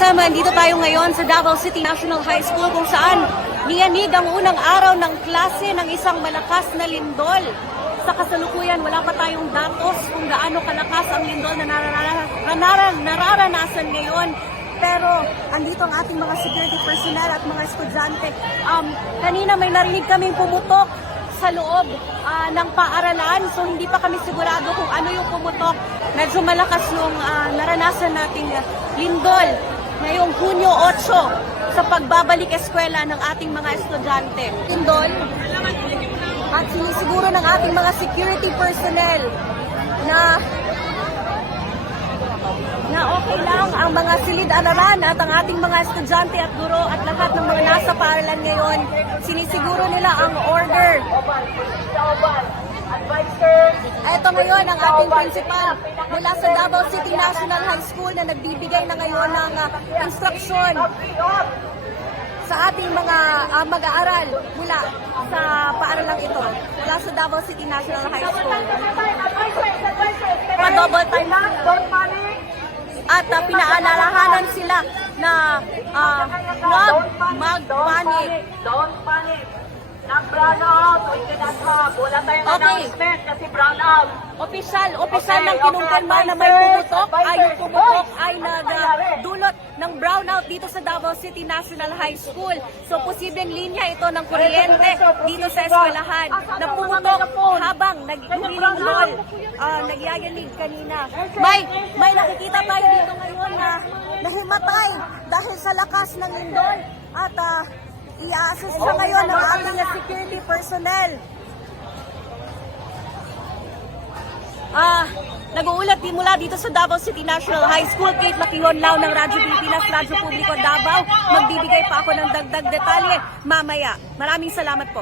kasama, dito tayo ngayon sa Davao City National High School kung saan niyanig ang unang araw ng klase ng isang malakas na lindol. Sa kasalukuyan, wala pa tayong datos kung gaano kalakas ang lindol na nararanasan ngayon. Pero andito ang ating mga security personnel at mga estudyante. Kanina may narinig kaming pumutok sa loob ng paaralan. So hindi pa kami sigurado kung ano yung pumutok. Medyo malakas yung naranasan nating lindol ngayong Hunyo 8 sa pagbabalik eskwela ng ating mga estudyante. Lindol at sinisiguro ng ating mga security personnel na okay lang ang mga silid-araran at ang ating mga estudyante at guro at lahat ng mga nasa paaralan ngayon. Sinisiguro nila ang order. Ito ngayon ang ating principal mula sa Davao City National High School na nagbibigay na ngayon ng instruksyon sa ating mga mag-aaral mula sa paaralang ito, mula sa Davao City National High School. Pa-double time at pinaalalahanan sila na huwag mag-panic. Don't panic. Nag-brownout. We cannot have. Wala tayong announcement kasi brownout. Opisyal ng kinumpirma na may pumutok ay yung pumutok ay nagdulot ng brownout dito sa Davao City National High School. So posibleng linya ito ng kuryente dito sa eskwelahan na pumutok habang nag-urinol, nagyayanig kanina. May nakikita tayo dito ngayon na nahimatay dahil sa lakas ng lindol at i-assist sa ngayon ng ating security personnel. Nag-uulat din mula dito sa Davao City National High School, Kate Makihonlao ng Radyo Pilipinas, Radyo Publiko Davao. Magbibigay pa ako ng dagdag detalye mamaya. Maraming salamat po.